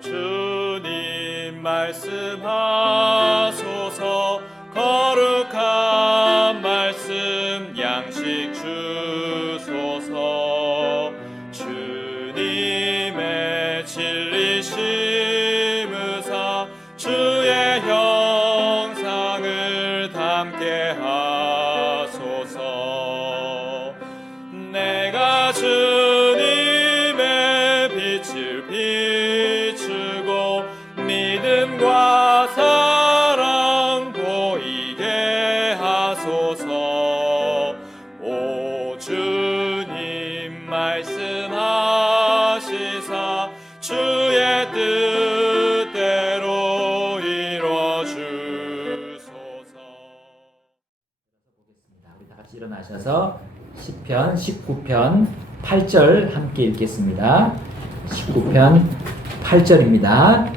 주님 말씀하소서. 거룩한 말씀 양식 주소서. 주님의 진리 심으사 주의 형상을 담게 하소서. 내가 주님의 빛을 비추고 믿음과 사랑 보이게 하소서. 오 주님 말씀하시사 주의 뜻대로 이루어 주소서. 우리 다 같이 일어나셔서 시편 19편 8절 함께 읽겠습니다. 19편 8절입니다.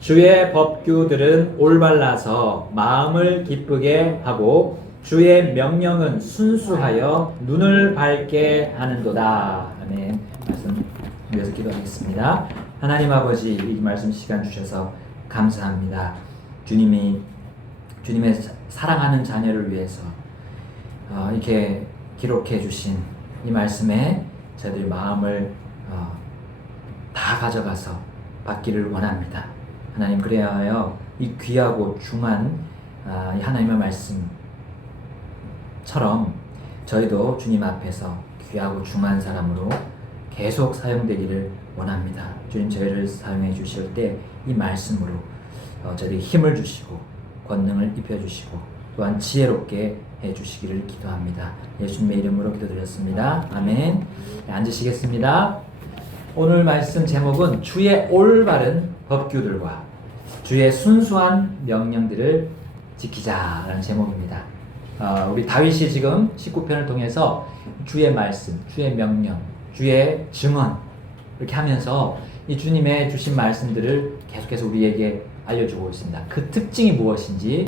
주의 법규들은 올바라서 마음을 기쁘게 하고 주의 명령은 순수하여 눈을 밝게 하는도다. 아멘. 말씀 위해서 기도하겠습니다. 하나님 아버지, 이 말씀 시간 주셔서 감사합니다. 주님의 사랑하는 자녀를 위해서 이렇게 기록해 주신 이 말씀에 저희들 마음을 다 가져가서 받기를 원합니다. 하나님, 그래야 하여 이 귀하고 중한 이 하나님의 말씀처럼 저희도 주님 앞에서 귀하고 중한 사람으로 계속 사용되기를 원합니다. 주님, 저희를 사용해 주실 때 이 말씀으로 저희에게 힘을 주시고 권능을 입혀주시고 또한 지혜롭게 해주시기를 기도합니다. 예수님의 이름으로 기도드렸습니다. 아멘. 네, 앉으시겠습니다. 오늘 말씀 제목은 주의 올바른 법규들과 주의 순수한 명령들을 지키자라는 제목입니다. 우리 다윗이 지금 19편을 통해서 주의 말씀, 주의 명령, 주의 증언 이렇게 하면서 이 주님의 주신 말씀들을 계속해서 우리에게 알려주고 있습니다. 그 특징이 무엇인지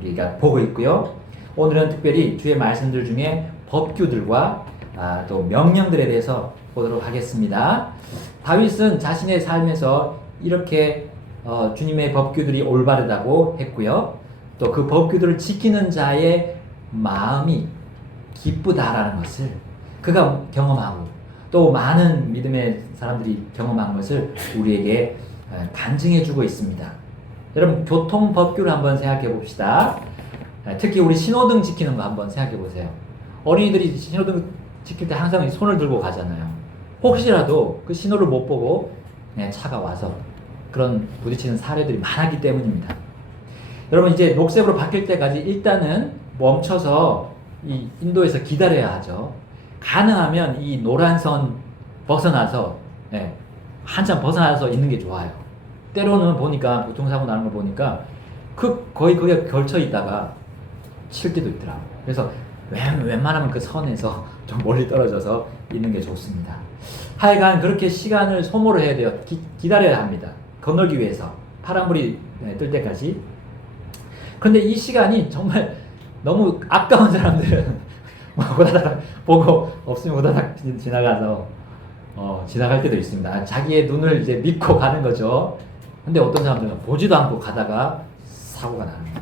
우리가 보고 있고요. 오늘은 특별히 주의 말씀들 중에 법규들과 또 명령들에 대해서 보도록 하겠습니다. 다윗은 자신의 삶에서 이렇게 주님의 법규들이 올바르다고 했고요. 또 그 법규들을 지키는 자의 마음이 기쁘다라는 것을 그가 경험하고 또 많은 믿음의 사람들이 경험한 것을 우리에게 간증해 주고 있습니다. 여러분, 교통법규를 한번 생각해 봅시다. 특히 우리 신호등 지키는 거 한번 생각해 보세요. 어린이들이 신호등 지킬 때 항상 손을 들고 가잖아요. 혹시라도 그 신호를 못 보고 차가 와서 그런 부딪히는 사례들이 많았기 때문입니다. 여러분, 이제 녹색으로 바뀔 때까지 일단은 멈춰서 이 인도에서 기다려야 하죠. 가능하면 이 노란 선 벗어나서 한참 벗어나서 있는 게 좋아요. 때로는 보니까 교통사고 나는 걸 보니까 거의 거기에 걸쳐 있다가 칠 때도 있더라고요. 그래서 웬만하면 그 선에서 좀 멀리 떨어져서 있는 게 좋습니다. 하여간 그렇게 시간을 소모를 해야 돼요. 기다려야 합니다. 건너기 위해서 파란불이 뜰 때까지. 그런데 이 시간이 정말 너무 아까운 사람들은 호다닥 보고 없으면 호다닥 지나가서 지나갈 때도 있습니다. 자기의 눈을 이제 믿고 가는 거죠. 근데 어떤 사람들은 보지도 않고 가다가 사고가 나는 겁니다.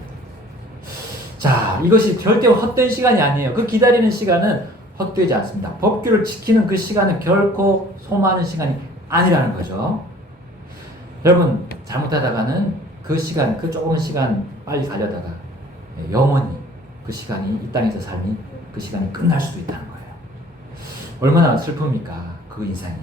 자, 이것이 절대 헛된 시간이 아니에요. 그 기다리는 시간은 헛되지 않습니다. 법규를 지키는 그 시간은 결코 소모하는 시간이 아니라는 거죠. 여러분, 잘못하다가는 그 시간, 그 조금은 시간 빨리 가려다가 영원히 그 시간이, 이 땅에서 삶이 그 시간이 끝날 수도 있다는 거예요. 얼마나 슬픕니까, 그 인상이.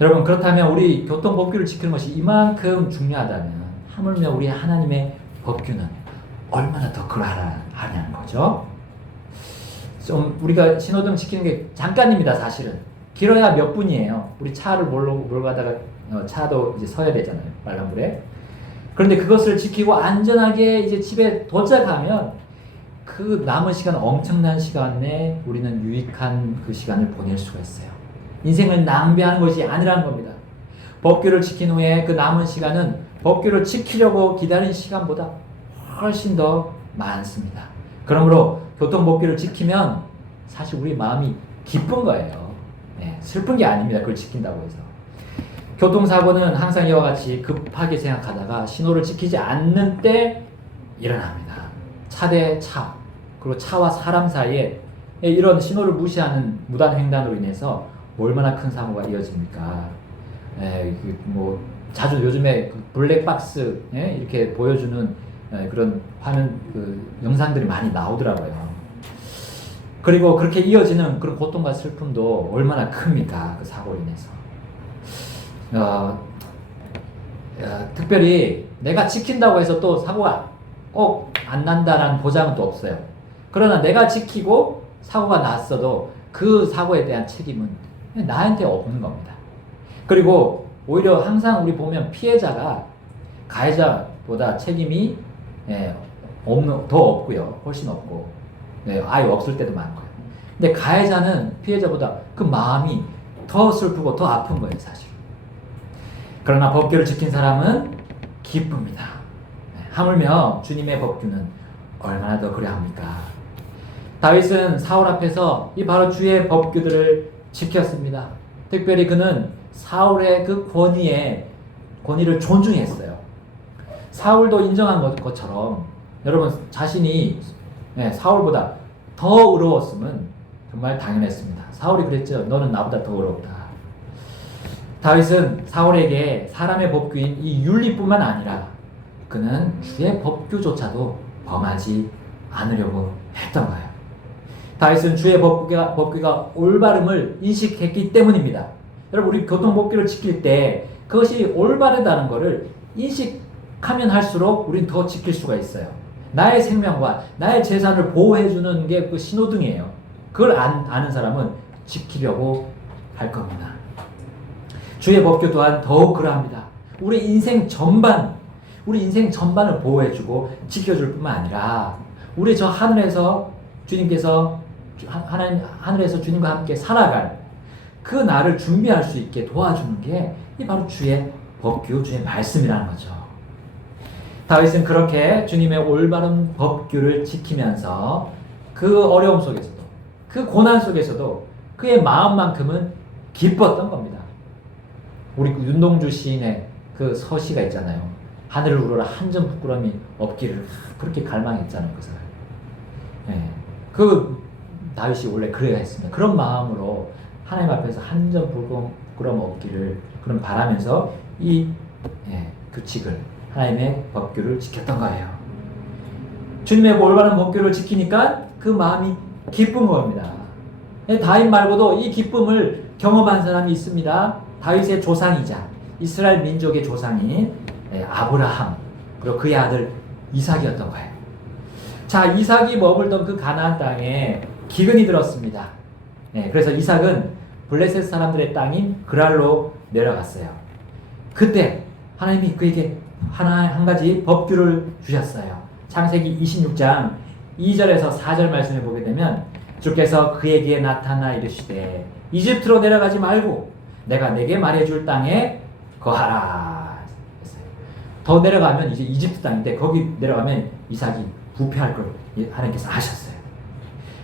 여러분, 그렇다면 우리 교통법규를 지키는 것이 이만큼 중요하다면 하물며 우리 하나님의 법규는 얼마나 더 그러하냐는 거죠. 좀 우리가 신호등 지키는 게 잠깐입니다. 사실은 길어야 몇 분이에요. 우리 차를 몰고 가다가 차도 이제 서야 되잖아요, 빨간불에. 그런데 그것을 지키고 안전하게 이제 집에 도착하면 그 남은 시간, 엄청난 시간에 우리는 유익한 그 시간을 보낼 수가 있어요. 인생을 낭비하는 것이 아니라는 겁니다. 법규를 지킨 후에 그 남은 시간은 법규를 지키려고 기다린 시간보다 훨씬 더 많습니다. 그러므로 교통법규를 지키면 사실 우리 마음이 기쁜 거예요. 슬픈 게 아닙니다. 그걸 지킨다고 해서. 교통사고는 항상 이와 같이 급하게 생각하다가 신호를 지키지 않는 때 일어납니다. 차 대 차, 그리고 차와 사람 사이에 이런 신호를 무시하는 무단 횡단으로 인해서 얼마나 큰 사고가 이어집니까? 뭐 자주 요즘에 그 블랙박스 이렇게 보여주는 그런 화면 영상들이 많이 나오더라고요. 그리고 그렇게 이어지는 그런 고통과 슬픔도 얼마나 큽니까? 그 사고로 인해서. 특별히 내가 지킨다고 해서 또 사고가 꼭 안 난다라는 보장은 또 없어요. 그러나 내가 지키고 사고가 났어도 그 사고에 대한 책임은 나한테 없는 겁니다. 그리고 오히려 항상 우리 보면 피해자가 가해자보다 책임이 더 없고요. 훨씬 없고. 아예 없을 때도 많고요. 근데 가해자는 피해자보다 그 마음이 더 슬프고 더 아픈 거예요, 사실. 그러나 법규를 지킨 사람은 기쁩니다. 하물며 주님의 법규는 얼마나 더 그래야 합니까? 다윗은 사울 앞에서 이 바로 주의 법규들을 지켰습니다. 특별히 그는 사울의 그 권위를 존중했어요. 사울도 인정한 것처럼 여러분 자신이 사울보다 더 의로웠으면 정말 당연했습니다. 사울이 그랬죠. 너는 나보다 더 의롭다. 다윗은 사울에게 사람의 법규인 이 윤리뿐만 아니라 그는 주의 법규조차도 범하지 않으려고 했던 거예요. 다윗은 주의 법규가 올바름을 인식했기 때문입니다. 여러분 우리 교통법규를 지킬 때 그것이 올바르다는 것을 인식하면 할수록 우리는 더 지킬 수가 있어요. 나의 생명과 나의 재산을 보호해주는 게 그 신호등이에요. 그걸 아는 사람은 지키려고 할 겁니다. 주의 법규 또한 더욱 그러합니다. 우리 인생 전반을 보호해주고 지켜줄 뿐만 아니라 우리 저 하늘에서 주님께서 하늘에서 주님과 함께 살아갈 그 날을 준비할 수 있게 도와주는 게 이 바로 주의 법규, 주의 말씀이라는 거죠. 다윗은 그렇게 주님의 올바른 법규를 지키면서 그 어려움 속에서도 그 고난 속에서도 그의 마음만큼은 기뻤던 겁니다. 우리 윤동주 시인의 그 서시가 있잖아요. 하늘을 우러러 한 점 부끄러움이 없기를 그렇게 갈망했잖아요. 그 다윗이 원래 그래야 했습니다. 그런 마음으로 하나님 앞에서 한 점 부끄러움 없기를 그런 바라면서 이 규칙을 하나님의 법규를 지켰던 거예요. 주님의 올바른 법규를 지키니까 그 마음이 기쁜 겁니다. 다윗 말고도 이 기쁨을 경험한 사람이 있습니다. 다윗의 조상이자 이스라엘 민족의 조상인 아브라함 그리고 그의 아들 이삭이었던 거예요. 자, 이삭이 머물던 그 가나안 땅에 기근이 들었습니다. 그래서 이삭은 블레셋 사람들의 땅인 그랄로 내려갔어요. 그때 하나님이 그에게 한 가지 법규를 주셨어요. 창세기 26장 2절에서 4절 말씀을 보게 되면 주께서 그에게 나타나 이르시되 이집트로 내려가지 말고 내가 내게 말해줄 땅에 거하라 했어요. 더 내려가면 이제 이집트 땅인데 거기 내려가면 이삭이 부패할 걸 하나님께서 아셨어요.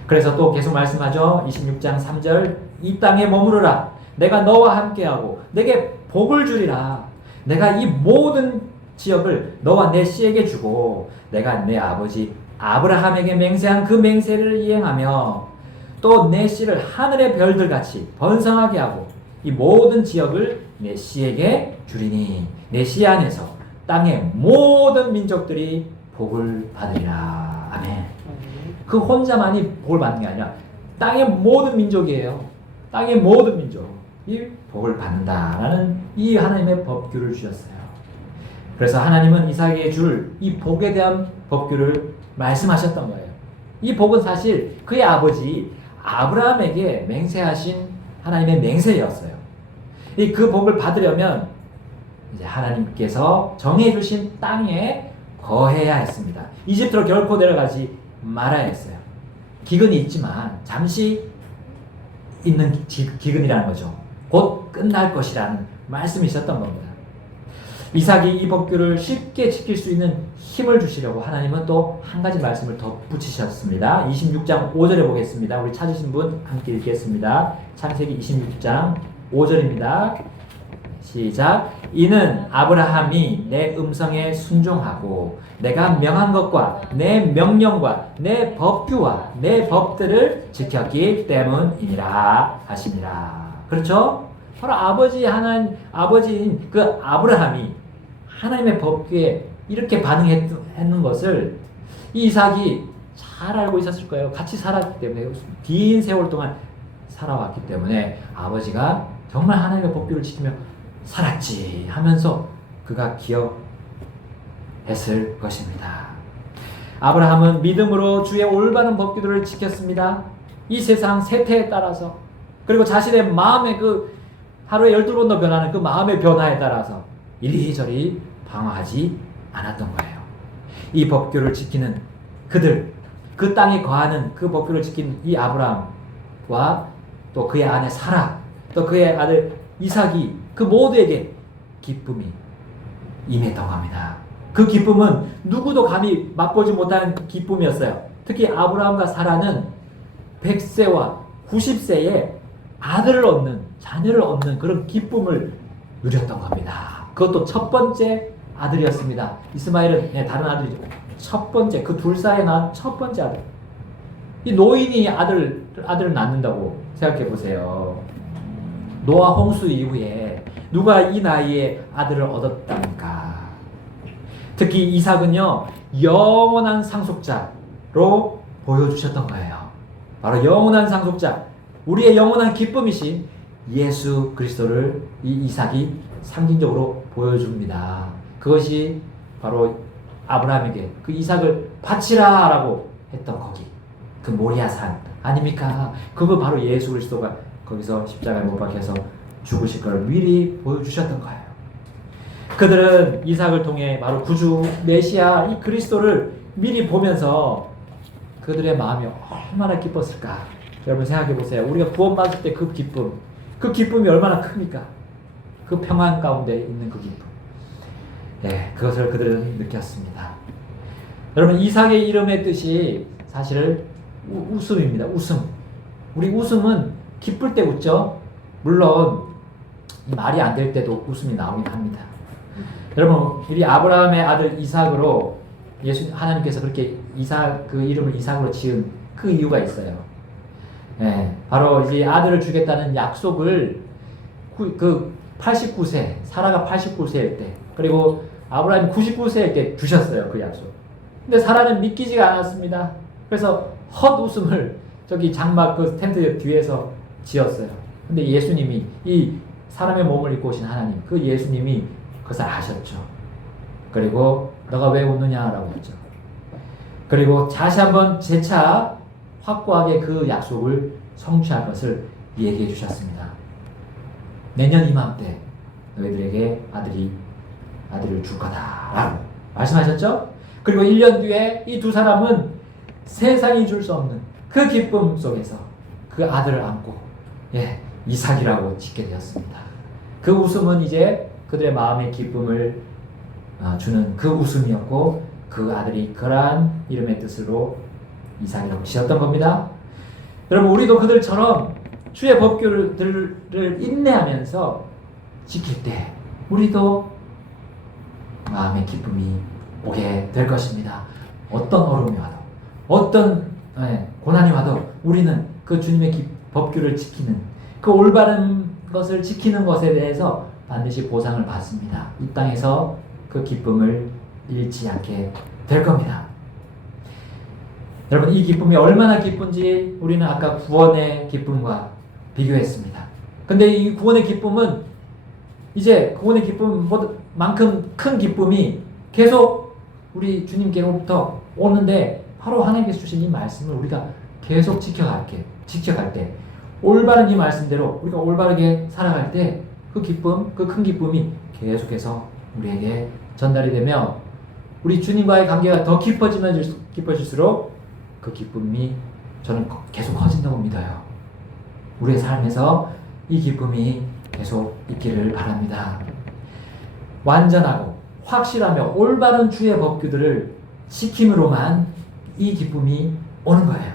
그래서 또 계속 말씀하죠. 26장 3절 이 땅에 머무르라 내가 너와 함께하고 내게 복을 주리라 내가 이 모든 지역을 너와 내 씨에게 주고 내가 내 아버지 아브라함에게 맹세한 그 맹세를 이행하며 또 내 씨를 하늘의 별들같이 번성하게 하고 이 모든 지역을 내 씨에게 주리니 내 씨 안에서 땅의 모든 민족들이 복을 받으리라. 아멘. 그 혼자만이 복을 받는 게 아니라 땅의 모든 민족이에요. 땅의 모든 민족이 복을 받는다라는 이 하나님의 법규를 주셨어요. 그래서 하나님은 이삭에게 줄 이 복에 대한 법규를 말씀하셨던 거예요. 이 복은 사실 그의 아버지 아브라함에게 맹세하신 하나님의 맹세였어요. 그 복을 받으려면 이제 하나님께서 정해주신 땅에 거해야 했습니다. 이집트로 결코 내려가지 말아야 했어요. 기근이 있지만 잠시 있는 기근이라는 거죠. 곧 끝날 것이라는 말씀이 있었던 겁니다. 이삭이 이 법규를 쉽게 지킬 수 있는 힘을 주시려고 하나님은 또 한 가지 말씀을 덧붙이셨습니다. 26장 5절에 보겠습니다. 우리 찾으신 분 함께 읽겠습니다. 창세기 26장 5절입니다. 시작. 이는 아브라함이 내 음성에 순종하고 내가 명한 것과 내 명령과 내 법규와 내 법들을 지켰기 때문이니라 하시니라. 그렇죠? 바로 아버지인 그 아브라함이 하나님의 법규에 이렇게 반응했는 것을 이삭이 잘 알고 있었을 거예요. 같이 살았기 때문에, 긴 세월 동안 살아왔기 때문에 아버지가 정말 하나님의 법규를 지키며 살았지 하면서 그가 기억했을 것입니다. 아브라함은 믿음으로 주의 올바른 법규들을 지켰습니다. 이 세상 세태에 따라서, 그리고 자신의 마음의 그 하루에 12번도 변하는 그 마음의 변화에 따라서 이리저리 방황하지 않았던 거예요. 이 법규를 지키는 그들, 그 땅에 거하는 그 법규를 지킨 이 아브라함과 또 그의 아내 사라, 또 그의 아들 이삭이 그 모두에게 기쁨이 임했던 겁니다. 그 기쁨은 누구도 감히 맛보지 못한 기쁨이었어요. 특히 아브라함과 사라는 100세와 90세에 아들을 얻는, 자녀를 얻는 그런 기쁨을 누렸던 겁니다. 그것도 첫 번째 아들이었습니다. 이스마엘은 다른 아들이죠. 첫 번째, 그 둘 사이에 낳은 첫 번째 아들. 이 노인이 아들을 낳는다고 생각해 보세요. 노아 홍수 이후에 누가 이 나이에 아들을 얻었답니까? 특히 이삭은요, 영원한 상속자로 보여주셨던 거예요. 바로 영원한 상속자, 우리의 영원한 기쁨이신 예수 그리스도를 이 이삭이 상징적으로 보여줍니다. 그것이 바로 아브라함에게 그 이삭을 바치라 라고 했던 거기, 그 모리아산 아닙니까? 그거 바로 예수 그리스도가 거기서 십자가에 못 박혀서 죽으실 걸 미리 보여주셨던 거예요. 그들은 이삭을 통해 바로 구주 메시아 이 그리스도를 미리 보면서 그들의 마음이 얼마나 기뻤을까? 여러분 생각해 보세요. 우리가 구원받을 때 그 기쁨이 얼마나 큽니까? 그 평안 가운데 있는 그 기쁨. 네, 그것을 그들은 느꼈습니다. 여러분, 이삭의 이름의 뜻이 사실 웃음입니다. 웃음. 우리 웃음은 기쁠 때 웃죠. 물론 말이 안 될 때도 웃음이 나오긴 합니다. 여러분, 이 아브라함의 아들 이삭으로 하나님께서 그렇게 그 이름을 이삭으로 지은 그 이유가 있어요. 네, 바로 이제 아들을 주겠다는 약속을 그 89세, 사라가 89세일 때, 그리고 아브라함이 99세일 때 주셨어요, 그 약속. 근데 사라는 믿기지가 않았습니다. 그래서 헛웃음을 저기 장막 그 텐트 뒤에서 지었어요. 근데 예수님이, 이 사람의 몸을 입고 오신 하나님, 그 예수님이 그것을 아셨죠. 그리고 너가 왜 웃느냐라고 했죠. 그리고 다시 한번 재차 확고하게 그 약속을 성취할 것을 얘기해 주셨습니다. 내년 이맘때 너희들에게 아들을 줄 거다라고 말씀하셨죠. 그리고 1년 뒤에 이 두 사람은 세상이 줄 수 없는 그 기쁨 속에서 그 아들을 안고 이삭이라고 짓게 되었습니다. 그 웃음은 이제 그들의 마음의 기쁨을 주는 그 웃음이었고, 그 아들이 그러한 이름의 뜻으로 이삭이라고 지었던 겁니다. 여러분, 우리도 그들처럼 주의 법규를 인내하면서 지킬 때 우리도 마음의 기쁨이 오게 될 것입니다. 어떤 어려움이 와도, 어떤 고난이 와도 우리는 그 주님의 법규를 지키는, 그 올바른 것을 지키는 것에 대해서 반드시 보상을 받습니다. 이 땅에서 그 기쁨을 잃지 않게 될 겁니다. 여러분, 이 기쁨이 얼마나 기쁜지 우리는 아까 구원의 기쁨과 비교했습니다. 근데 이 구원의 기쁨은 이제 구원의 기쁨만큼 큰 기쁨이 계속 우리 주님께로부터 오는데, 바로 하나님께서 주신 이 말씀을 우리가 계속 지켜갈 때, 올바른 이 말씀대로 우리가 올바르게 살아갈 때 그 기쁨, 그 큰 기쁨이 계속해서 우리에게 전달이 되며 우리 주님과의 관계가 더 깊어질수록 그 기쁨이 저는 계속 커진다고 믿어요. 우리의 삶에서 이 기쁨이 계속 있기를 바랍니다. 완전하고 확실하며 올바른 주의 법규들을 지킴으로만 이 기쁨이 오는 거예요.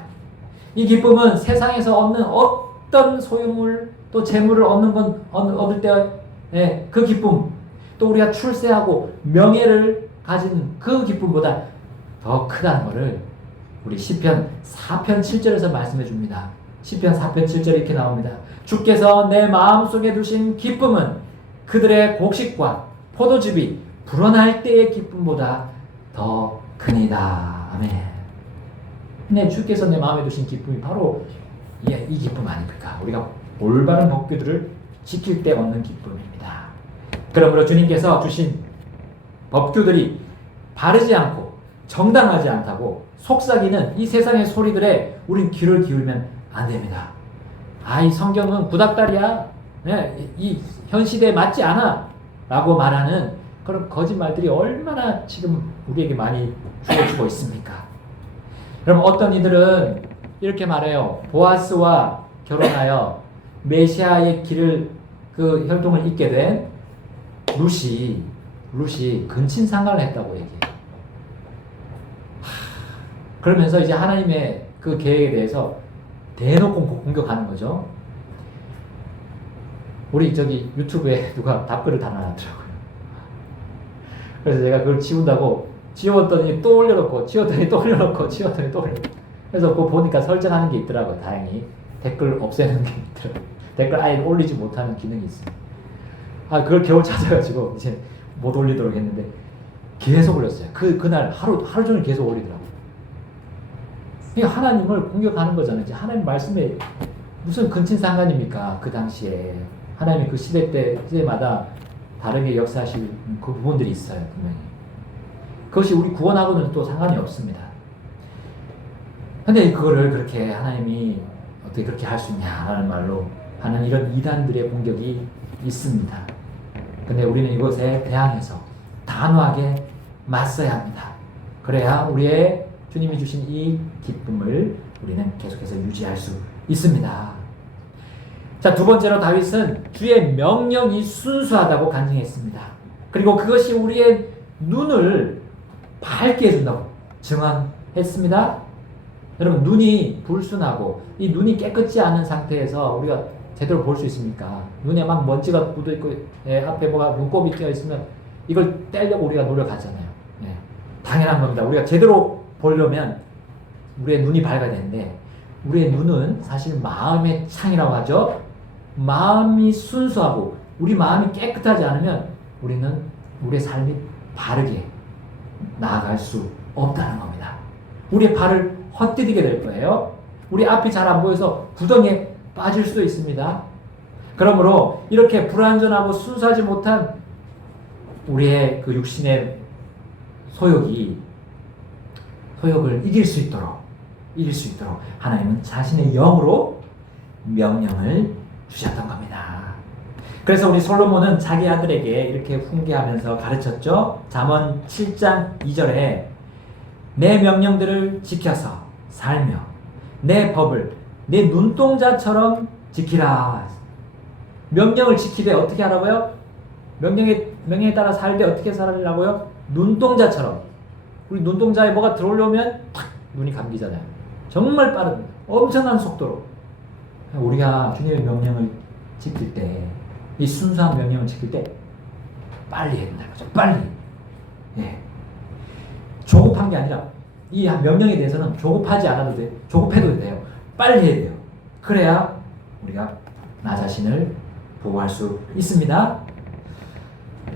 이 기쁨은 세상에서 얻는 어떤 소유물 또 재물을 얻을 때 예, 그 기쁨, 또 우리가 출세하고 명예를 가진 그 기쁨보다 더 크다는 것을 우리 시편 4편 7절에서 말씀해 줍니다. 시편 4편 7절에 이렇게 나옵니다. 주께서 내 마음속에 두신 기쁨은 그들의 곡식과 포도즙이 불어날 때의 기쁨보다 더 크니다. 아멘. 네, 주께서 내 마음에 두신 기쁨이 바로 이 기쁨 아닙니까? 우리가 올바른 법규들을 지킬 때 얻는 기쁨입니다. 그러므로 주님께서 주신 법규들이 바르지 않고 정당하지 않다고 속삭이는 이 세상의 소리들에 우린 귀를 기울이면 안 됩니다. 이 성경은 구닥다리야. 네, 이 현 시대에 맞지 않아. 라고 말하는 그런 거짓말들이 얼마나 지금 우리에게 많이 주어지고 있습니까? 그럼 어떤 이들은 이렇게 말해요. 보아스와 결혼하여 메시아의 길을 그 혈통을 잇게 된 룻이 근친상간을 했다고 얘기해요. 그러면서 이제 하나님의 그 계획에 대해서 대놓고 공격하는 거죠. 우리 저기 유튜브에 누가 답글을 달아놨더라고요. 그래서 제가 그걸 지운다고 지웠더니 또 올려놓고 지웠더니 또 올려놓고 지웠더니 또 올려놓고. 그래서 그거 보니까 설정하는 게 있더라고요. 다행히 댓글 없애는 게 있더라고요. 댓글 아예 올리지 못하는 기능이 있어요. 그걸 겨우 찾아가지고 이제 못 올리도록 했는데 계속 올렸어요. 그날 하루 종일 계속 올리더라고요. 하나님을 공격하는 거잖아요. 이제 하나님 말씀에 무슨 근친상간입니까? 그 당시에 하나님이 그 시대마다 다르게 역사하실 그 부분들이 있어요. 분명히 그것이 우리 구원하고는 또 상관이 없습니다. 근데 그거를 그렇게 하나님이 어떻게 그렇게 할 수 있냐라는 말로 하는 이런 이단들의 공격이 있습니다. 근데 우리는 이것에 대항해서 단호하게 맞서야 합니다. 그래야 우리의 주님이 주신 이 기쁨을 우리는 계속해서 유지할 수 있습니다. 자, 두 번째로 다윗은 주의 명령이 순수하다고 간증했습니다. 그리고 그것이 우리의 눈을 밝게 해준다고 증언했습니다. 여러분, 눈이 불순하고 이 눈이 깨끗지 않은 상태에서 우리가 제대로 볼 수 있습니까? 눈에 막 먼지가 묻어있고 앞에 뭐가 눈곱이 껴있으면 이걸 떼려고 우리가 노력하잖아요. 당연한 겁니다. 우리가 제대로 보려면 우리의 눈이 밝아야 되는데 우리의 눈은 사실 마음의 창이라고 하죠. 마음이 순수하고 우리 마음이 깨끗하지 않으면 우리는 우리의 삶이 바르게 나아갈 수 없다는 겁니다. 우리의 발을 헛디디게 될 거예요. 우리 앞이 잘 안 보여서 구덩이에 빠질 수도 있습니다. 그러므로 이렇게 불완전하고 순수하지 못한 우리의 그 육신의 소욕을 이길 수 있도록 하나님은 자신의 영으로 명령을 주셨던 겁니다. 그래서 우리 솔로몬은 자기 아들에게 이렇게 훈계하면서 가르쳤죠. 잠언 7장 2절에 내 명령들을 지켜서 살며 내 법을 내 눈동자처럼 지키라. 명령을 지키되 어떻게 하라고요? 명령에 따라 살되 어떻게 살라고요? 눈동자처럼. 우리 눈동자에 뭐가 들어오려면 탁 눈이 감기잖아요. 정말 빠른 엄청난 속도로 우리가 주님의 명령을 지킬 때, 이 순수한 명령을 지킬 때 빨리 해야 된다는 거죠. 빨리. 조급한 게 아니라 이 명령에 대해서는 조급하지 않아도 돼. 조급해도 돼요. 빨리 해야 돼요. 그래야 우리가 나 자신을 보호할 수 있습니다.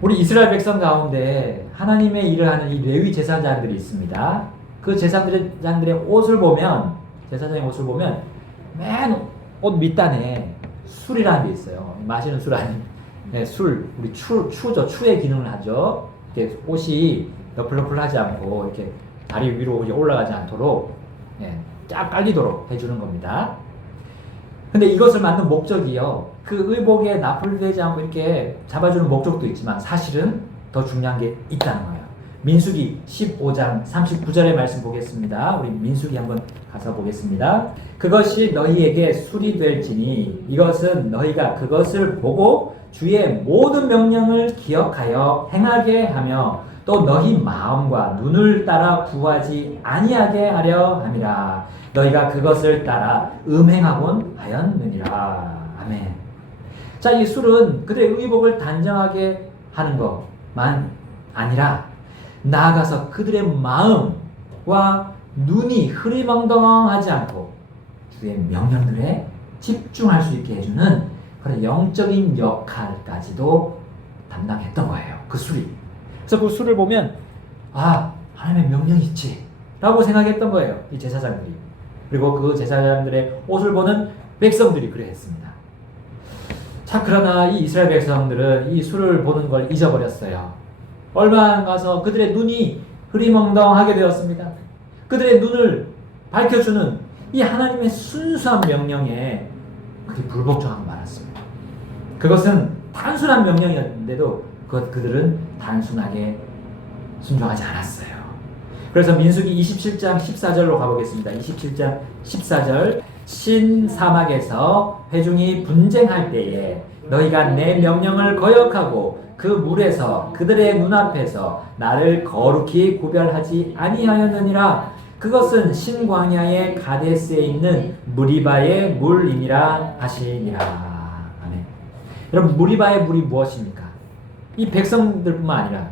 우리 이스라엘 백성 가운데 하나님의 일을 하는 이 레위 제사장들이 있습니다. 그 제사장들의 옷을 보면, 제사장의 옷을 보면 맨 옷 밑단에 술이라는 게 있어요. 마시는 술 아닌 술, 우리 추죠. 추의 기능을 하죠. 이렇게 옷이 너플너플하지 않고 이렇게 다리 위로 올라가지 않도록 쫙 깔리도록 해주는 겁니다. 근데 이것을 만든 목적이요, 그 의복에 나풀되지 않고 이렇게 잡아주는 목적도 있지만 사실은 더 중요한 게 있다는 거예요. 민수기 15장 39절의 말씀 보겠습니다. 우리 민수기 한번 가서 보겠습니다. 그것이 너희에게 술이 될지니 이것은 너희가 그것을 보고 주의 모든 명령을 기억하여 행하게 하며 또 너희 마음과 눈을 따라 구하지 아니하게 하려 함이라. 너희가 그것을 따라 음행하곤 하였느니라. 아멘. 자, 자, 이 술은 그들의 의복을 단정하게 하는 것만 아니라 나아가서 그들의 마음과 눈이 흐리멍덩하지 않고 주의 명령들에 집중할 수 있게 해주는 그런 영적인 역할까지도 담당했던 거예요. 그 술이. 그래서 그 술을 보면 아, 하나님의 명령이 있지 라고 생각했던 거예요. 이 제사장들이. 그리고 그 제사장들의 옷을 보는 백성들이 그래 했습니다. 자, 그러나 이 이스라엘 백성들은 이 술을 보는 걸 잊어버렸어요. 얼마 안 가서 그들의 눈이 흐리멍덩하게 되었습니다. 그들의 눈을 밝혀주는 이 하나님의 순수한 명령에 그게 불복종하고 말았습니다. 그것은 단순한 명령이었는데도 그들은 단순하게 순종하지 않았어요. 그래서 민수기 27장 14절로 가보겠습니다. 27장 14절 신사막에서 회중이 분쟁할 때에 너희가 내 명령을 거역하고 그 물에서 그들의 눈앞에서 나를 거룩히 구별하지 아니하였느니라. 그것은 신광야의 가데스에 있는 무리바의 물이니라 하시니라. 아멘. 여러분, 무리바의 물이 무엇입니까? 이 백성들뿐만 아니라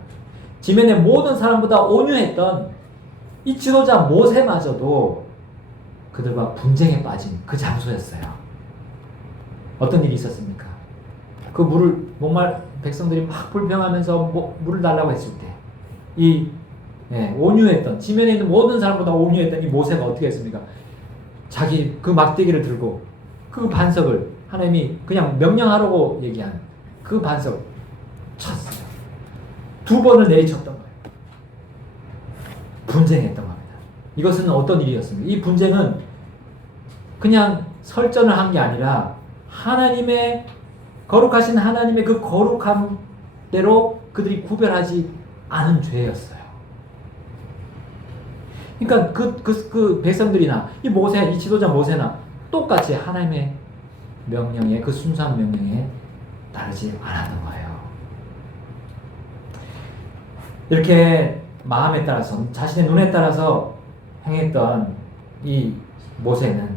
지면의 모든 사람보다 온유했던 이 지도자 모세마저도 그들과 분쟁에 빠진 그 장소였어요. 어떤 일이 있었습니까? 그 물을 목말 백성들이 막 불평하면서 물을 달라고 했을 때 이 온유했던 지면에 있는 모든 사람보다 온유했던 이 모세가 어떻게 했습니까? 자기 그 막대기를 들고 그 반석을 하나님이 그냥 명령하라고 얘기한 그 반석 쳤어요. 2번을 내리쳤던 거예요. 분쟁했던 겁니다. 이것은 어떤 일이었습니까? 이 분쟁은 그냥 설전을 한 게 아니라 하나님의 거룩하신 하나님의 그 거룩함대로 그들이 구별하지 않은 죄였어요. 그러니까 그 백성들이나 이 모세, 이 지도자 모세나 똑같이 하나님의 명령에, 그 순수한 명령에 따르지 않았던 거예요. 이렇게 마음에 따라서, 자신의 눈에 따라서 행했던 이 모세는,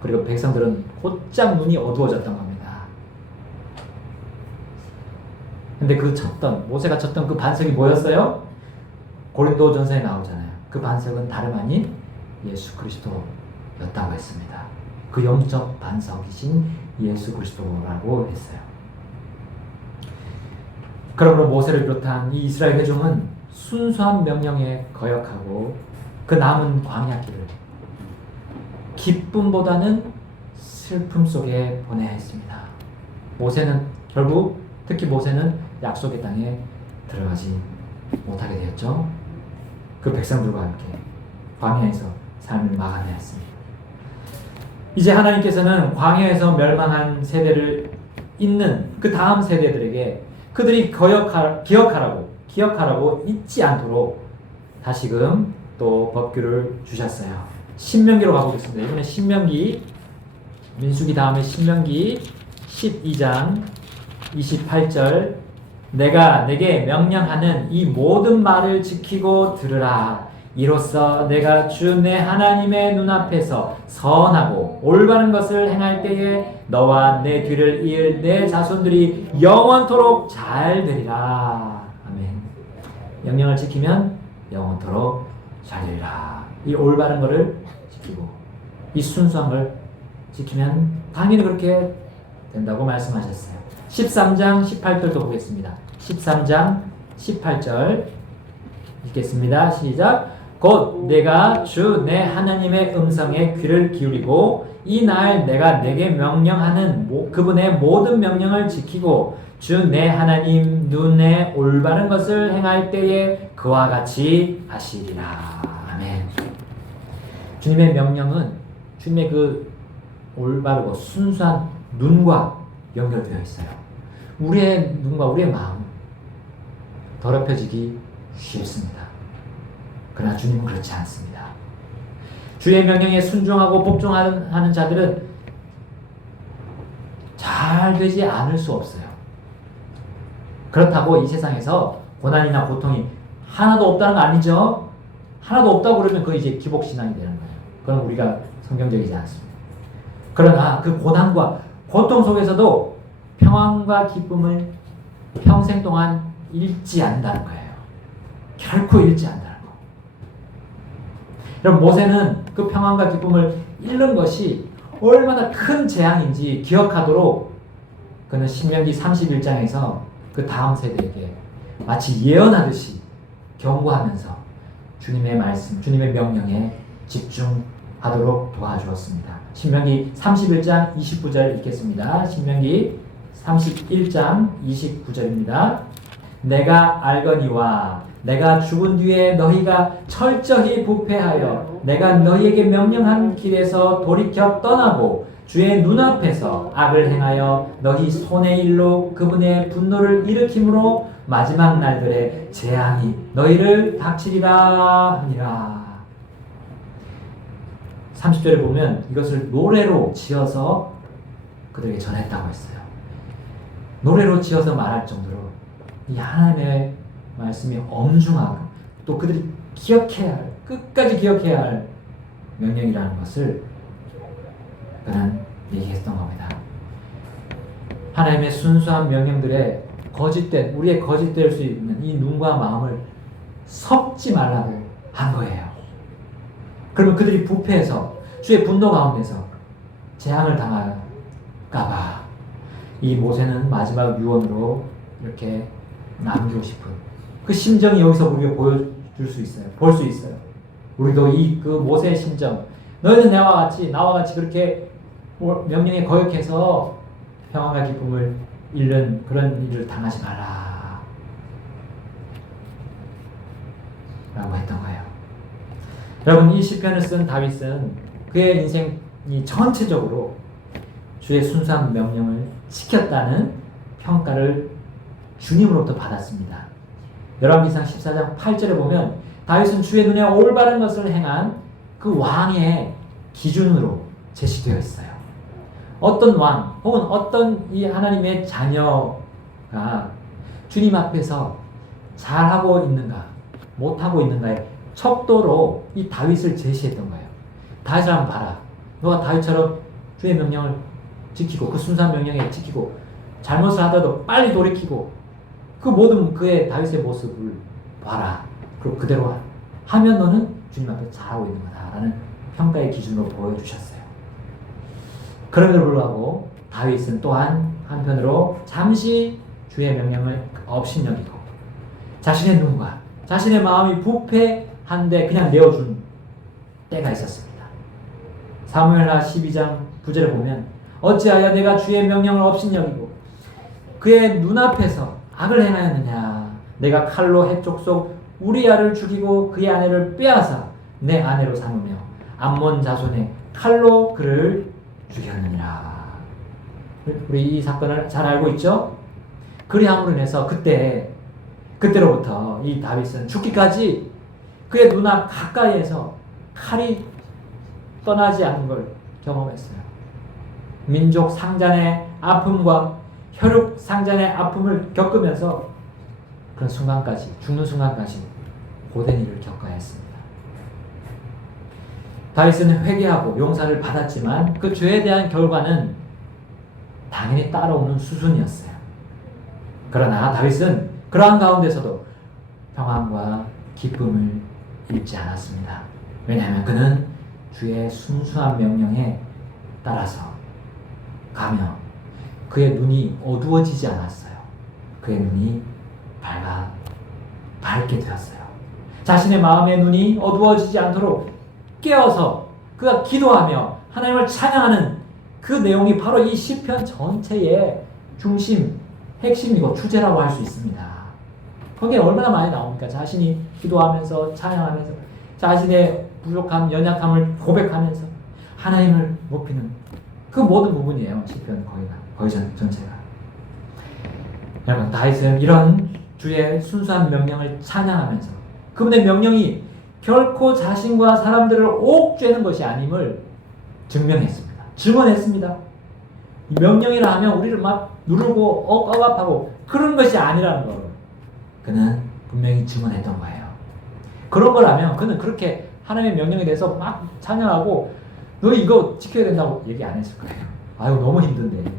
그리고 백성들은 곧장 눈이 어두워졌던 겁니다. 근데 모세가 쳤던 그 반석이 뭐였어요? 고린도전서에 나오잖아요. 그 반석은 다름 아닌 예수 그리스도였다고 했습니다. 그 영적 반석이신 예수 그리스도라고 했어요. 그러므로 모세를 비롯한 이 이스라엘 회중은 순수한 명령에 거역하고 그 남은 광야길을 기쁨보다는 슬픔 속에 보내야 했습니다. 특히 모세는 약속의 땅에 들어가지 못하게 되었죠. 그 백성들과 함께 광야에서 삶을 마감하였습니다. 이제 하나님께서는 광야에서 멸망한 세대를 잇는 그 다음 세대들에게 그들이 기억하라고 잊지 않도록 다시금 또 법규를 주셨어요. 신명기로 가보겠습니다. 이번에 민수기 다음에 신명기 12장 28절 내가 내게 명령하는 이 모든 말을 지키고 들으라. 이로써 내가 주 내 하나님의 눈앞에서 선하고 올바른 것을 행할 때에 너와 내 뒤를 이을 내 자손들이 영원토록 잘 되리라. 아멘. 명령을 지키면 영원토록 잘 되리라. 이 올바른 것을 지키고 이 순수한 걸 지키면 당연히 그렇게 된다고 말씀하셨어요. 13장 18절도 보겠습니다. 13장 18절 읽겠습니다. 시작. 곧 내가 주 내 하나님의 음성에 귀를 기울이고 이 날 내가 내게 명령하는 그분의 모든 명령을 지키고 주 내 하나님 눈에 올바른 것을 행할 때에 그와 같이 하시리라. 아멘. 주님의 명령은 주님의 그 올바르고 순수한 눈과 연결되어 있어요. 우리의 눈과 우리의 마음 더럽혀지기 쉽습니다. 그러나 주님은 그렇지 않습니다. 주의 명령에 순종하고 복종하는 자들은 잘 되지 않을 수 없어요. 그렇다고 이 세상에서 고난이나 고통이 하나도 없다는 거 아니죠? 하나도 없다고 그러면 그건 이제 기복신앙이 되는 거예요. 그건 우리가 성경적이지 않습니다. 그러나 그 고난과 고통 속에서도 평안과 기쁨을 평생 동안 잃지 않는다는 거예요. 결코 잃지 않는다는 거. 여러분, 모세는 그 평안과 기쁨을 잃는 것이 얼마나 큰 재앙인지 기억하도록 그는 신명기 31장에서 그 다음 세대에게 마치 예언하듯이 경고하면서 주님의 말씀, 주님의 명령에 집중하도록 도와주었습니다. 신명기 31장 29절 읽겠습니다. 신명기 31장 29절입니다. 내가 알거니와 내가 죽은 뒤에 너희가 철저히 부패하여 내가 너희에게 명령한 길에서 돌이켜 떠나고 주의 눈앞에서 악을 행하여 너희 손의 일로 그분의 분노를 일으킴으로 마지막 날들의 재앙이 너희를 닥치리라 하니라. 30절에 보면 이것을 노래로 지어서 그들에게 전했다고 했어요. 노래로 지어서 말할 정도로 이 하나님의 말씀이 엄중하고 또 그들이 기억해야 할, 끝까지 기억해야 할 명령이라는 것을 그는 얘기했던 겁니다. 하나님의 순수한 명령들에 거짓된, 우리의 거짓될 수 있는 이 눈과 마음을 섞지 말라고 한 거예요. 그러면 그들이 부패해서 주의 분노 가운데서 재앙을 당할까봐 이 모세는 마지막 유언으로 이렇게 남기고 싶은 그 심정이 여기서 우리가 보여줄 수 있어요. 볼 수 있어요. 우리도 이 그 모세의 심정, 너희는 나와 같이 그렇게 명령에 거역해서 평안과 기쁨을 잃는 그런 일을 당하지 마라 라고 했던 거예요. 여러분, 이 시편을 쓴 다윗은 그의 인생이 전체적으로 주의 순수한 명령을 지켰다는 평가를 주님으로부터 받았습니다. 열왕기상 14장 8절에 보면 다윗은 주의 눈에 올바른 것을 행한 그 왕의 기준으로 제시되어 있어요. 어떤 왕 혹은 어떤 이 하나님의 자녀가 주님 앞에서 잘하고 있는가 못하고 있는가의 척도로 이 다윗을 제시했던 거예요. 다윗을 한번 봐라. 너가 다윗처럼 주의 명령을 지키고 그 순수한 명령에 지키고 잘못을 하더라도 빨리 돌이키고 그 모든 그의 다윗의 모습을 봐라. 그리고 그대로 하면 너는 주님 앞에 잘하고 있는 거다라는 평가의 기준으로 보여주셨어요. 그럼에도 불구하고 다윗은 또한 한편으로 잠시 주의 명령을 업신여기고 자신의 눈과 자신의 마음이 부패한데 그냥 내어준 때가 있었습니다. 사무엘하 12장 9절에 보면 어찌하여 내가 주의 명령을 업신여기고 그의 눈앞에서 악을 행하였느냐. 내가 칼로 해쪽 속 우리아를 죽이고 그의 아내를 빼앗아 내 아내로 삼으며 암몬 자손의 칼로 그를 죽였느니라. 우리 이 사건을 잘 알고 있죠? 그리함으로 인해서 그때로부터 이 다윗은 죽기까지 그의 눈앞 가까이에서 칼이 떠나지 않는 걸 경험했어요. 민족 상잔의 아픔과 혈육 상잔의 아픔을 겪으면서 그런 순간까지, 죽는 순간까지 고된 일을 겪어야 했습니다. 다윗은 회개하고 용서를 받았지만 그 죄에 대한 결과는 당연히 따라오는 수순이었어요. 그러나 다윗은 그러한 가운데서도 평안과 기쁨을 잃지 않았습니다. 왜냐하면 그는 주의 순수한 명령에 따라서 가며 그의 눈이 어두워지지 않았어요. 그의 눈이 밝게 되었어요. 자신의 마음의 눈이 어두워지지 않도록 깨어서 그가 기도하며 하나님을 찬양하는 그 내용이 바로 이 시편 전체의 중심, 핵심이고 주제라고 할 수 있습니다. 거기에 얼마나 많이 나옵니까? 자신이 기도하면서 찬양하면서 자신의 부족함, 연약함을 고백하면서 하나님을 높이는 그 모든 부분이에요. 시편 거의 전체가. 여러분, 다윗은 이런 주의 순수한 명령을 찬양하면서 그분의 명령이 결코 자신과 사람들을 옥죄는 것이 아님을 증명했습니다. 증언했습니다. 이 명령이라 하면 우리를 막 누르고 억압하고 그런 것이 아니라는 걸 그는 분명히 증언했던 거예요. 그런 거라면 그는 그렇게 하나님의 명령에 대해서 막 찬양하고 너 이거 지켜야 된다고 얘기 안 했을 거예요. 아유, 너무 힘든데.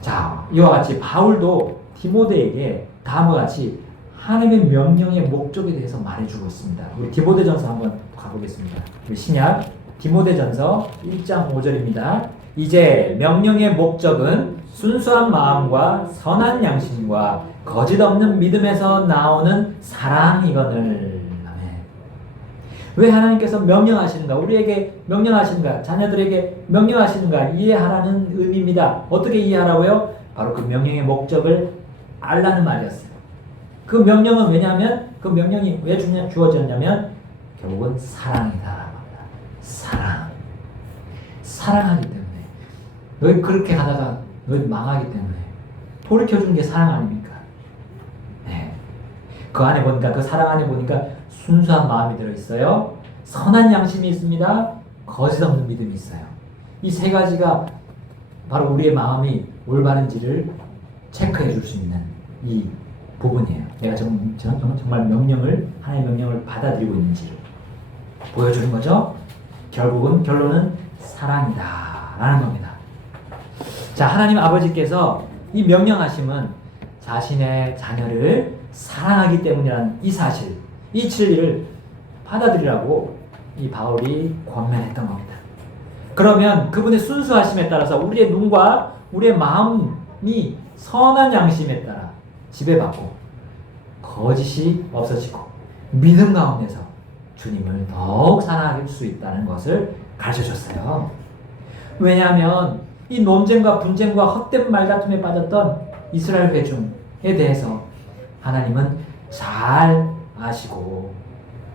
자, 이와 같이 바울도 디모데에게 다음과 같이 하나님의 명령의 목적에 대해서 말해주고 있습니다. 우리 디모데전서 한번 가보겠습니다. 우리 신약 디모데전서 1장 5절입니다. 이제 명령의 목적은 순수한 마음과 선한 양심과 거짓 없는 믿음에서 나오는 사랑이거늘. 왜 하나님께서 명령하시는가? 우리에게 명령하시는가? 자녀들에게 명령하시는가? 이해하라는 의미입니다. 어떻게 이해하라고요? 바로 그 명령의 목적을 알라는 말이었어요. 그 명령은 왜냐하면 그 명령이 왜 주어졌냐면 결국은 사랑이다. 사랑하기 때문에. 너희 그렇게 가다가 너희 망하기 때문에 돌이켜주는 게 사랑 아닙니까? 네. 그 안에 보니까 그 사랑 안에 보니까 순수한 마음이 들어있어요. 선한 양심이 있습니다. 거짓 없는 믿음이 있어요. 이 세 가지가 바로 우리의 마음이 올바른지를 체크해 줄 수 있는 이 부분이에요. 내가 정말 하나님의 명령을 받아들이고 있는지를 보여주는 거죠. 결론은 사랑이다 라는 겁니다. 자, 하나님 아버지께서 이 명령하심은 자신의 자녀를 사랑하기 때문이라는 이 사실, 이 진리를 받아들이라고 이 바울이 권면했던 겁니다. 그러면 그분의 순수하심에 따라서 우리의 눈과 우리의 마음이 선한 양심에 따라 지배받고 거짓이 없어지고 믿음 가운데서 주님을 더욱 사랑할 수 있다는 것을 가르쳐줬어요. 왜냐하면 이 논쟁과 분쟁과 헛된 말다툼에 빠졌던 이스라엘 회중에 대해서 하나님은 잘 아시고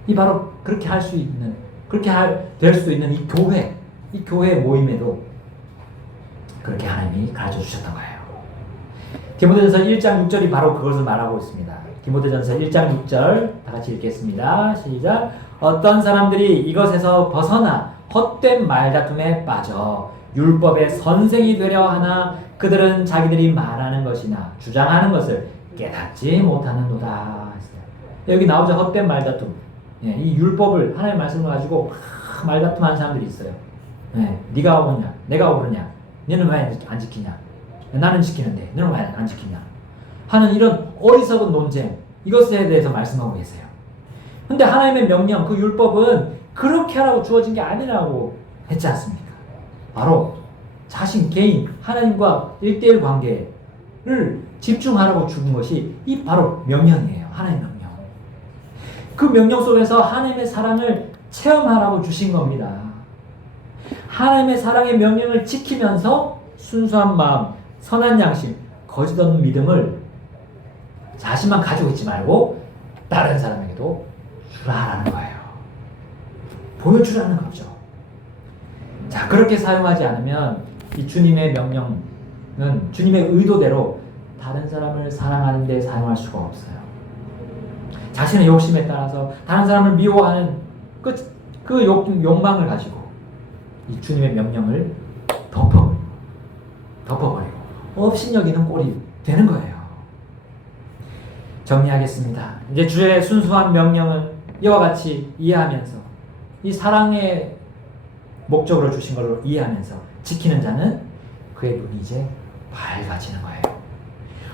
이 바로 그렇게 할 수 있는 될 수 있는 이 교회 모임에도 그렇게 하나님이 가르쳐 주셨던 거예요. 디모데전서 1장 6절이 바로 그것을 말하고 있습니다. 디모데전서 1장 6절 다 같이 읽겠습니다. 시작. 어떤 사람들이 이것에서 벗어나 헛된 말다툼에 빠져 율법의 선생이 되려 하나 그들은 자기들이 말하는 것이나 주장하는 것을 깨닫지 못하는도다. 여기 나오죠. 헛된 말다툼. 이 율법을 하나님의 말씀을 가지고 말다툼하는 사람들이 있어요. 네가 옳으냐, 내가 옳으냐, 너는 왜 안 지키냐, 나는 지키는데 너는 왜 안 지키냐 하는 이런 어리석은 논쟁, 이것에 대해서 말씀하고 계세요. 근데 하나님의 명령, 그 율법은 그렇게 하라고 주어진 게 아니라고 했지 않습니까? 바로 자신 개인 하나님과 1대1 관계를 집중하라고 주는 것이 이 바로 명령이에요. 하나님의 명령. 그 명령 속에서 하나님의 사랑을 체험하라고 주신 겁니다. 하나님의 사랑의 명령을 지키면서 순수한 마음, 선한 양심, 거짓 없는 믿음을 자신만 가지고 있지 말고 다른 사람에게도 주라라는 거예요. 보여주라는 거죠. 자, 그렇게 사용하지 않으면 이 주님의 명령은 주님의 의도대로 다른 사람을 사랑하는 데 사용할 수가 없어요. 자신의 욕심에 따라서 다른 사람을 미워하는 그 욕망을 가지고 이 주님의 명령을 덮어버리고 업신여기는 꼴이 되는 거예요. 정리하겠습니다. 이제 주의 순수한 명령을 이와 같이 이해하면서 이 사랑의 목적으로 주신 걸로 이해하면서 지키는 자는 그의 눈이 이제 밝아지는 거예요.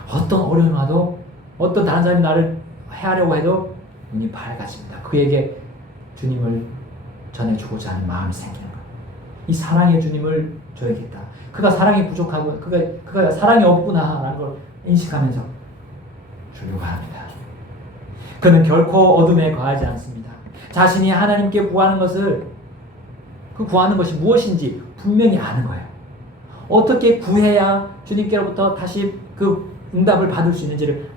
어떤 어려움이 와도 어떤 다른 사람이 나를 해하려고 해도 눈이 밝아집니다. 그에게 주님을 전해주고자 하는 마음이 생기는 거예요. 이 사랑의 주님을 줘야겠다. 그가 사랑이 부족하고 그가 사랑이 없구나라는 걸 인식하면서 주려고 합니다. 그는 결코 어둠에 거하지 않습니다. 자신이 하나님께 구하는 것을 그 구하는 것이 무엇인지 분명히 아는 거예요. 어떻게 구해야 주님께로부터 다시 그 응답을 받을 수 있는지를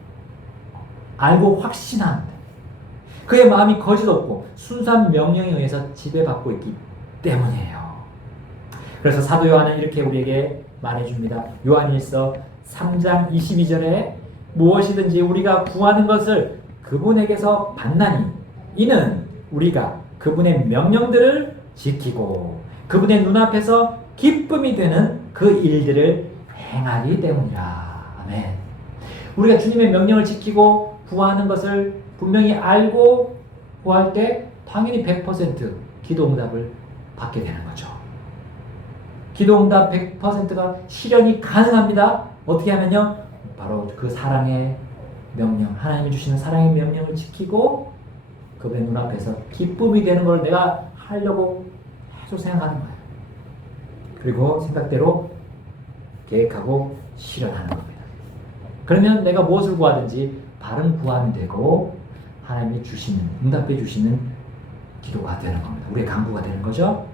알고 확신합니다. 그의 마음이 거짓 없고 순수한 명령에 의해서 지배받고 있기 때문이에요. 그래서 사도 요한은 이렇게 우리에게 말해줍니다. 요한일서 3장 22절에 무엇이든지 우리가 구하는 것을 그분에게서 받나니 이는 우리가 그분의 명령들을 지키고 그분의 눈앞에서 기쁨이 되는 그 일들을 행하기 때문이라. 아멘. 우리가 주님의 명령을 지키고 구하는 것을 분명히 알고 구할 때 당연히 100% 기도 응답을 받게 되는 거죠. 기도 응답 100%가 실현이 가능합니다. 어떻게 하면요? 바로 그 사랑의 명령, 하나님이 주시는 사랑의 명령을 지키고 그분의 눈앞에서 기쁨이 되는 걸 내가 하려고 계속 생각하는 거예요. 그리고 생각대로 계획하고 실현하는 겁니다. 그러면 내가 무엇을 구하든지 바른 구함이 되고 하나님이 주시는, 응답해 주시는 기도가 되는 겁니다. 우리의 간구가 되는 거죠.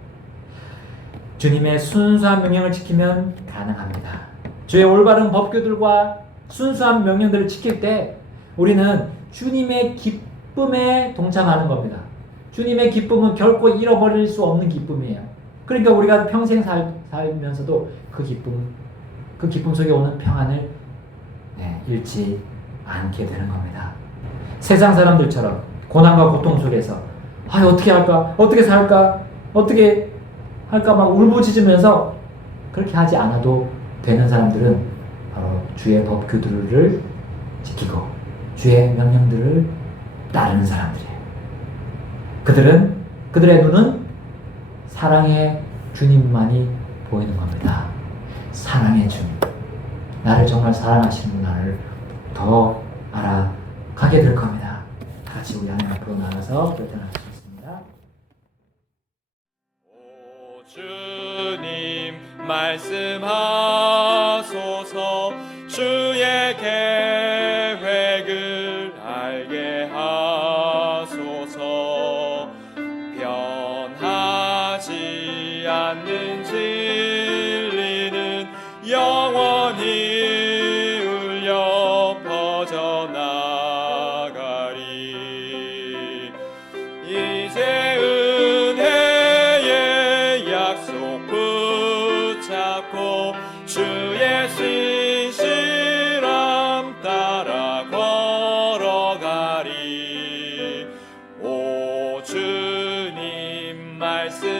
주님의 순수한 명령을 지키면 가능합니다. 주의 올바른 법규들과 순수한 명령들을 지킬 때 우리는 주님의 기쁨에 동참하는 겁니다. 주님의 기쁨은 결코 잃어버릴 수 없는 기쁨이에요. 그러니까 우리가 평생 살면서도 그 기쁨 속에 오는 평안을 잃지 않게 되는 겁니다. 세상 사람들처럼 고난과 고통 속에서 어떻게 할까? 어떻게 살까? 어떻게 할까? 막 울부짖으면서 그렇게 하지 않아도 되는 사람들은 바로 주의 법규들을 지키고 주의 명령들을 따르는 사람들이에요. 그들의 눈은 사랑의 주님만이 보이는 겁니다. 사랑의 주님. 나를 정말 사랑하시는구나를 더 알아가게 될 겁니다. 다 같이 우리 하나님 앞으로 나가서 결단할 수 있습니다. 오 주님 말씀하소서 주의 계획을 알게 하소서 변하지 않는 진리는 영원히 울려 퍼져나가리 이제 은혜의 약속 붙잡고 주의 신실함 따라 걸어가리 오 주님 말씀